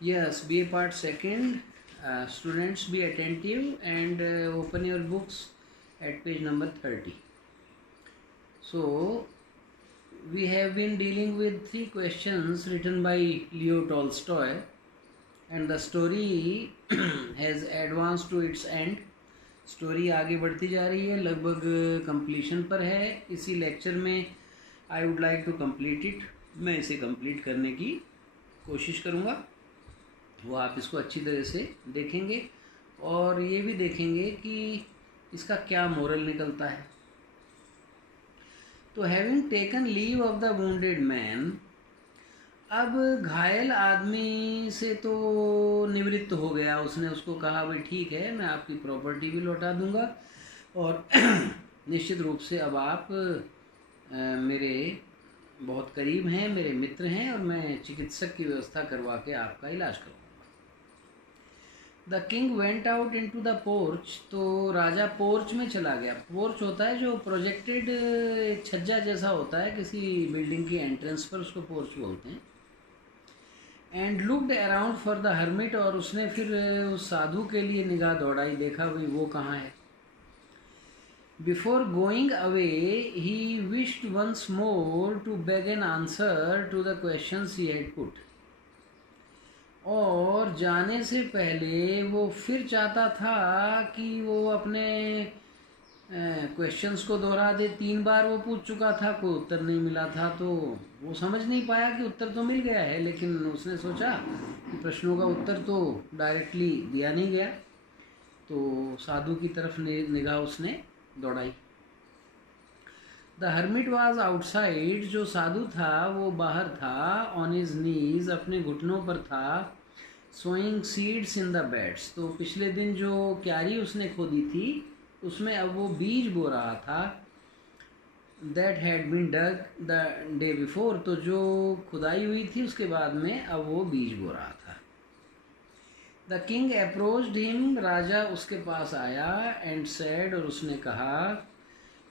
Yes, BA part second. Students, be attentive and open your books at page number 30. So, we have been dealing with 3 questions written by Leo Tolstoy, and the story has advanced to its end. Story आगे बढ़ती जा रही है, लगभग completion पर है. इसी lecture में I would like to complete it. मैं इसे कंप्लीट करने की कोशिश करूँगा. वो आप इसको अच्छी तरह से देखेंगे और ये भी देखेंगे कि इसका क्या मोरल निकलता है. तो having taken leave of the wounded man, अब घायल आदमी से तो निवृत्त हो गया. उसने उसको कहा भाई ठीक है, मैं आपकी प्रॉपर्टी भी लौटा दूंगा और निश्चित रूप से अब आप मेरे बहुत करीब हैं, मेरे मित्र हैं और मैं चिकित्सक की व्यवस्था करवा के आपका इलाज करूँगा. The king went out into the porch, तो राजा पोर्च में चला गया. पोर्च होता है जो प्रोजेक्टेड छज्जा जैसा होता है किसी बिल्डिंग की एंट्रेंस पर, उसको पोर्च बोलते हैं. And looked around for the hermit, और उसने फिर उस साधु के लिए निगाह दौड़ाई, देखा भाई वो कहाँ है. Before going away he wished once more to beg an answer to the questions he had put, और जाने से पहले वो फिर चाहता था कि वो अपने क्वेश्चंस को दोहरा दे. 3 बार वो पूछ चुका था, कोई उत्तर नहीं मिला था, तो वो समझ नहीं पाया कि उत्तर तो मिल गया है, लेकिन उसने सोचा कि प्रश्नों का उत्तर तो डायरेक्टली दिया नहीं गया. तो साधु की तरफ निगाह उसने दौड़ाई. द हर्मिट वॉज आउटसाइड, जो साधु था वो बाहर था. ऑन हिज नीज, अपने घुटनों पर था. Sowing seeds in the beds, तो पिछले दिन जो क्यारी उसने खोदी थी उसमें अब वो बीज बो रहा था. That had been dug the day before, तो जो खुदाई हुई थी उसके बाद में अब वो बीज बो रहा था. द किंग अप्रोच्ड हिम, राजा उसके पास आया. एंड सेड, और उसने कहा,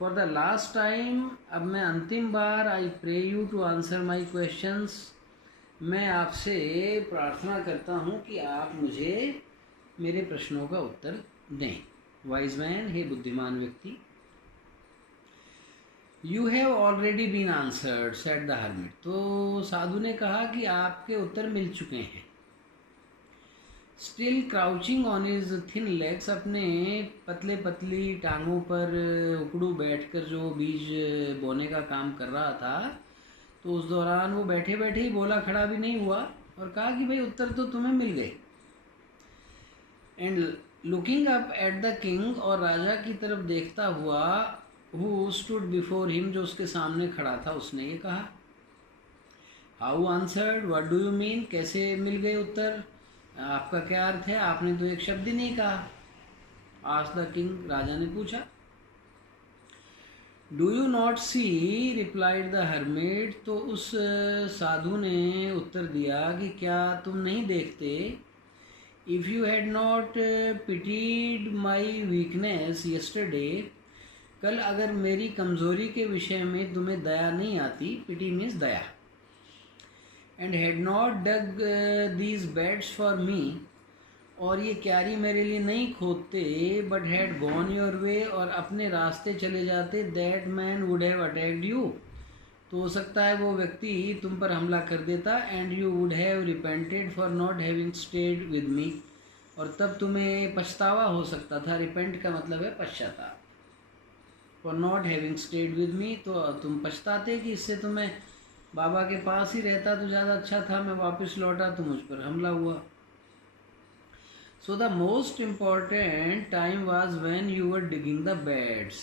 फॉर द लास्ट टाइम, अब मैं अंतिम बार, I pray you to answer my questions, मैं आपसे प्रार्थना करता हूँ कि आप मुझे मेरे प्रश्नों का उत्तर दें. वाइज मैन, हे बुद्धिमान व्यक्ति. You have already been answered said the hermit, तो साधु ने कहा कि आपके उत्तर मिल चुके हैं. Still crouching on his thin legs, अपने पतले पतली टांगों पर उकड़ू बैठकर जो बीज बोने का काम कर रहा था, तो उस दौरान वो बैठे बैठे ही बोला, खड़ा भी नहीं हुआ, और कहा कि भाई उत्तर तो तुम्हें मिल गए. And looking up at the king, और राजा की तरफ देखता हुआ, हु स्टूड बिफोर हिम, जो उसके सामने खड़ा था, उसने ये कहा, how answered, what do you mean, कैसे मिल गए उत्तर, आपका क्या अर्थ है, आपने तो एक शब्द ही नहीं कहा. आस्क्ड द किंग, राजा ने पूछा. Do you not see, replied the hermit, तो उस साधु ने उत्तर दिया कि क्या तुम नहीं देखते. If you had not pitied my weakness yesterday, कल अगर मेरी कमज़ोरी के विषय में तुम्हें दया नहीं आती, पिटी मीन्स दया, and had not dug these beds for me, और ये क्यारी मेरे लिए नहीं खोदते, but had gone your way, और अपने रास्ते चले जाते, that man would have attacked you, तो हो सकता है वो व्यक्ति तुम पर हमला कर देता. And you would have repented for not having stayed with me, और तब तुम्हें पछतावा हो सकता था. रिपेंट का मतलब है पश्चाताप. For not having stayed with me, तो तुम पछताते कि इससे तो मैं बाबा के पास ही रहता तो ज़्यादा अच्छा था, मैं वापस लौटा तो मुझ पर हमला हुआ. So the most important time was when you were digging the beds,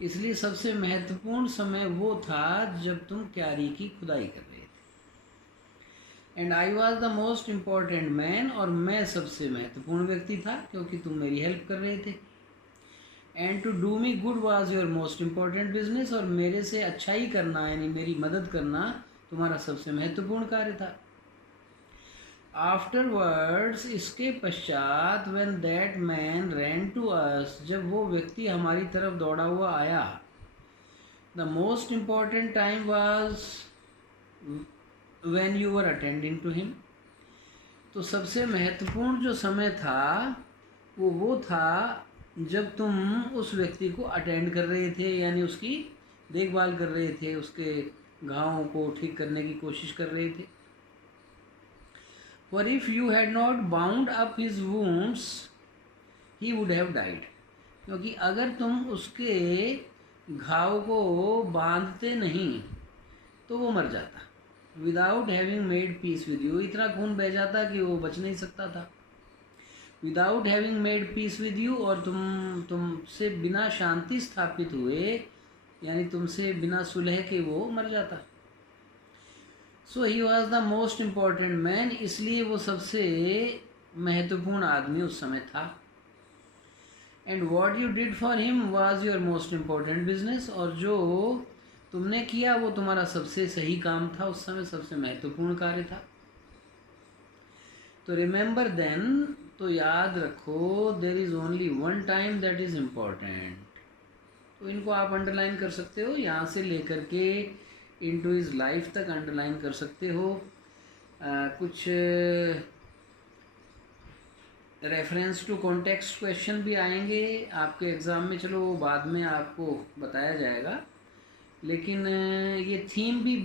इसलिए सबसे महत्वपूर्ण समय वो था जब तुम क्यारी की खुदाई कर रहे थे. And I was the most important man, और मैं सबसे महत्वपूर्ण व्यक्ति था क्योंकि तुम मेरी हेल्प कर रहे थे. And to do me good was your most important business, और मेरे से अच्छा ही करना यानी मेरी मदद करना तुम्हारा सबसे महत्वपूर्ण कार्य था. आफ्टरवर्ड्स, इसके पश्चात, when that man ran to us, जब वो व्यक्ति हमारी तरफ दौड़ा हुआ आया, the most important time was when you were attending to him, तो सबसे महत्वपूर्ण जो समय था वो था जब तुम उस व्यक्ति को अटेंड कर रहे थे, यानी उसकी देखभाल कर रहे थे, उसके घावों को ठीक करने की कोशिश कर रहे थे। For if you had not bound up his wounds, he would have died. क्योंकि अगर तुम उसके घाव को बांधते नहीं तो वो मर जाता। Without having made peace with you, इतना खून बह जाता कि वो बच नहीं सकता था। Without having made peace with you, और तुमसे बिना शांति स्थापित हुए, यानी तुमसे बिना सुलह के वो मर जाता। So he was the most important man, इसलिए वो सबसे महत्वपूर्ण आदमी उस समय था। And what you did for him was your most important business, और जो तुमने किया वो तुम्हारा सबसे सही काम था, उस समय सबसे महत्वपूर्ण कार्य था। तो रिमेंबर देन, तो याद रखो, there is only one time that is important. तो इनको आप अंडरलाइन कर सकते हो, यहाँ से लेकर के इनटू हिज लाइफ तक अंडरलाइन कर सकते हो। कुछ रेफरेंस टू कॉन्टेक्स्ट क्वेश्चन भी आएंगे आपके एग्ज़ाम में, चलो वो बाद में आपको बताया जाएगा, लेकिन ये थीम भी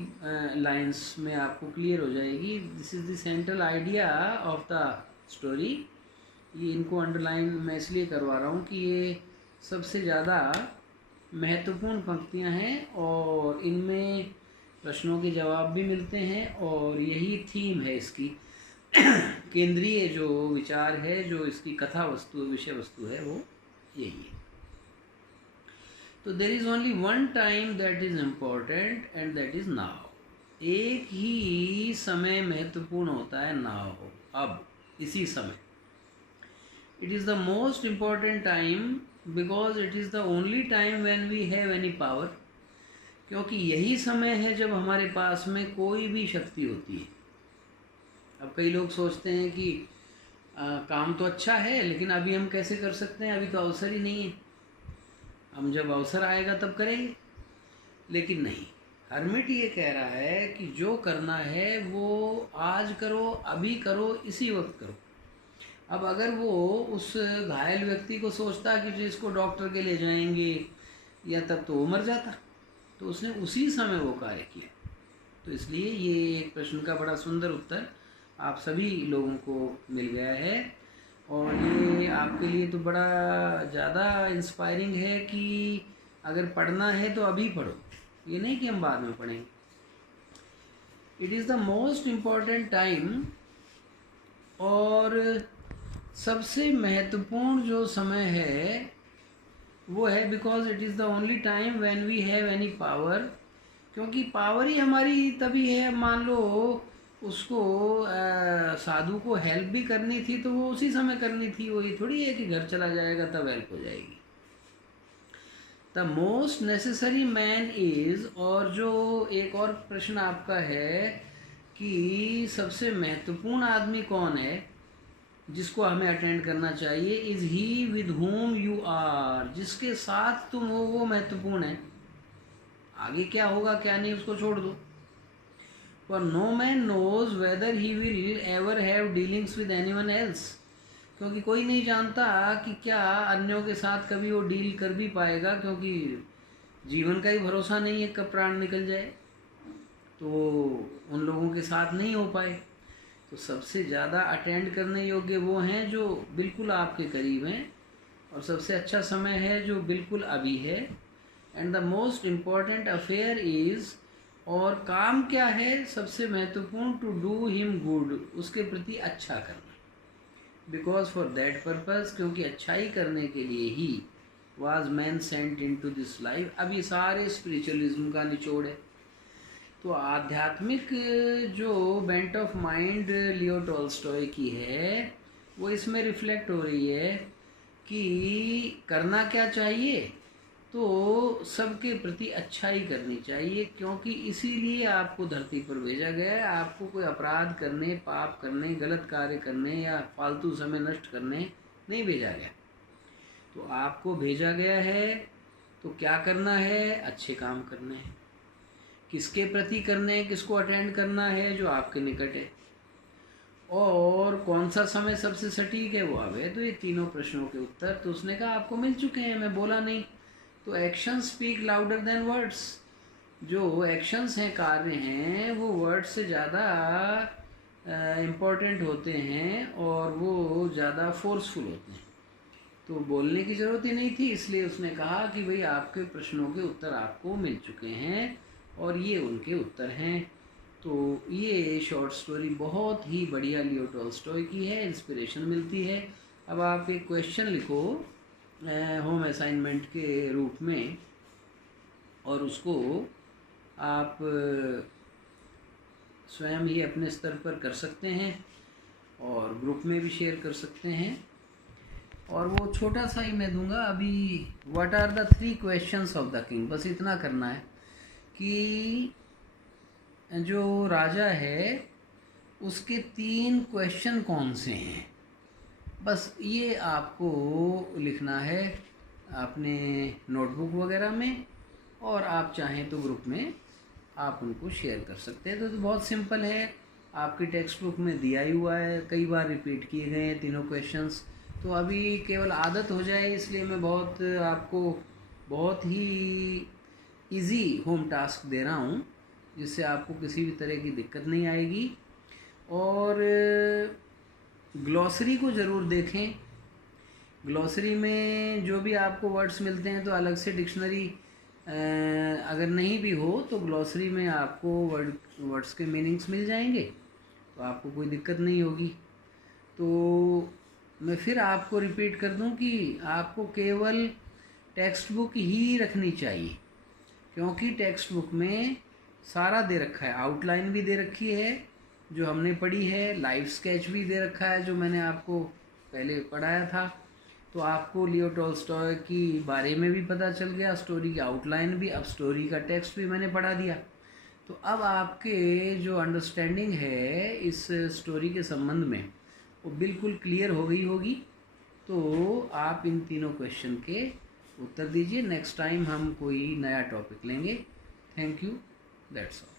लाइंस में आपको क्लियर हो जाएगी। This is the central idea of the story. ये इनको अंडरलाइन मैं इसलिए करवा रहा हूँ कि ये सबसे ज़्यादा महत्वपूर्ण पंक्तियाँ हैं और इनमें प्रश्नों के जवाब भी मिलते हैं, और यही थीम है इसकी केंद्रीय जो विचार है, जो इसकी कथा वस्तु, विषय वस्तु है, वो यही है। तो there is only one time that is important and that is now. एक ही समय महत्वपूर्ण होता है, नाउ, अब, इसी समय। It is the most important time because it is the only time when we have any power, क्योंकि यही समय है जब हमारे पास में कोई भी शक्ति होती है। अब कई लोग सोचते हैं कि काम तो अच्छा है, लेकिन अभी हम कैसे कर सकते हैं, अभी तो अवसर ही नहीं है, हम जब अवसर आएगा तब करेंगे। लेकिन नहीं, हर्मिट ये कह रहा है कि जो करना है वो आज करो, अभी करो, इसी वक्त करो। अब अगर वो उस घायल व्यक्ति को सोचता कि जिसको डॉक्टर के ले जाएंगे, या तब तो वो मर जाता, तो उसने उसी समय वो कार्य किया। तो इसलिए ये एक प्रश्न का बड़ा सुंदर उत्तर आप सभी लोगों को मिल गया है, और ये आपके लिए तो बड़ा ज़्यादा इंस्पायरिंग है कि अगर पढ़ना है तो अभी पढ़ो, ये नहीं कि हम बाद में पढ़ेंगे। It is the most important time, और सबसे महत्वपूर्ण जो समय है वो है because it is the only time when we have any power, क्योंकि पावर ही हमारी तभी है। मान लो उसको साधु को हेल्प भी करनी थी तो वो उसी समय करनी थी, वही थोड़ी है कि घर चला जाएगा तब हेल्प हो जाएगी। The most necessary man is, और जो एक और प्रश्न आपका है कि सबसे महत्वपूर्ण आदमी कौन है जिसको हमें अटेंड करना चाहिए, is he with whom you are, जिसके साथ तुम हो वो महत्वपूर्ण है। आगे क्या होगा क्या नहीं उसको छोड़ दो। For no man knows whether he will ever have dealings with anyone else, क्योंकि कोई नहीं जानता कि क्या अन्यों के साथ कभी वो डील कर भी पाएगा, क्योंकि जीवन का ही भरोसा नहीं है कब प्राण निकल जाए, तो उन लोगों के साथ नहीं हो पाए। तो सबसे ज़्यादा अटेंड करने योग्य वो हैं जो बिल्कुल आपके करीब हैं, और सबसे अच्छा समय है जो बिल्कुल अभी है। And the most important affair is, और काम क्या है सबसे महत्वपूर्ण, टू डू हिम गुड, उसके प्रति अच्छा करना। बिकॉज फॉर दैट पर्पज़, क्योंकि अच्छाई करने के लिए ही was man sent into this life. अब ये सारे स्पिरिचुअलिज्म का निचोड़ है। तो आध्यात्मिक जो bent of mind Leo Tolstoy की है वो इसमें रिफ्लेक्ट हो रही है कि करना क्या चाहिए, तो सबके प्रति अच्छाई करनी चाहिए, क्योंकि इसीलिए आपको धरती पर भेजा गया है। आपको कोई अपराध करने, पाप करने, गलत कार्य करने या फालतू समय नष्ट करने नहीं भेजा गया। तो आपको भेजा गया है तो क्या करना है, अच्छे काम करने हैं। किसके प्रति करने हैं, किसको अटेंड करना है, जो आपके निकट है। और कौन सा समय सबसे सटीक है वो आवे। तो ये तीनों प्रश्नों के उत्तर तो उसने कहा आपको मिल चुके हैं, मैं बोला नहीं। तो action speak louder than words. जो एक्शंस हैं, कार्य हैं, वो वर्ड्स से ज़्यादा इम्पोर्टेंट होते हैं और वो ज़्यादा फोर्सफुल होते हैं। तो बोलने की ज़रूरत ही नहीं थी, इसलिए उसने कहा कि भाई आपके प्रश्नों के उत्तर आपको मिल चुके हैं और ये उनके उत्तर हैं। तो ये शॉर्ट स्टोरी बहुत ही बढ़िया लियो टॉल्स्टॉय की है, इंस्पिरेशन मिलती है। अब आप एक क्वेश्चन लिखो होम असाइनमेंट के रूप में और उसको आप स्वयं ही अपने स्तर पर कर सकते हैं और ग्रुप में भी शेयर कर सकते हैं। और वो छोटा सा ही मैं दूंगा अभी, what are the 3 questions of the king, बस इतना करना है कि जो राजा है उसके 3 क्वेश्चन कौन से हैं, बस ये आपको लिखना है अपने नोटबुक वगैरह में, और आप चाहें तो ग्रुप में आप उनको शेयर कर सकते हैं। तो बहुत सिंपल है, आपकी टेक्स्ट बुक में दिया ही हुआ है, कई बार रिपीट किए गए हैं तीनों क्वेश्चंस। तो अभी केवल आदत हो जाए इसलिए मैं आपको बहुत ही इजी होम टास्क दे रहा हूँ, जिससे आपको किसी भी तरह की दिक्कत नहीं आएगी। और ग्लॉसरी को ज़रूर देखें। ग्लॉसरी में जो भी आपको वर्ड्स मिलते हैं, तो अलग से डिक्शनरी अगर नहीं भी हो तो ग्लॉसरी में आपको वर्ड्स के मीनिंग्स मिल जाएंगे, तो आपको कोई दिक्कत नहीं होगी। तो मैं फिर आपको रिपीट कर दूं कि आपको केवल टेक्स्ट बुक ही रखनी चाहिए, क्योंकि टेक्स्ट बुक में सारा दे रखा है, आउटलाइन भी दे रखी है जो हमने पढ़ी है, लाइव स्केच भी दे रखा है जो मैंने आपको पहले पढ़ाया था। तो आपको लियो टॉल्स्टॉय की बारे में भी पता चल गया, स्टोरी की आउटलाइन भी, अब स्टोरी का टेक्स्ट भी मैंने पढ़ा दिया। तो अब आपके जो अंडरस्टैंडिंग है इस स्टोरी के संबंध में वो बिल्कुल क्लियर हो गई होगी। तो आप इन तीनों क्वेश्चन के उत्तर दीजिए। नेक्स्ट टाइम हम कोई नया टॉपिक लेंगे। Thank you, that's all.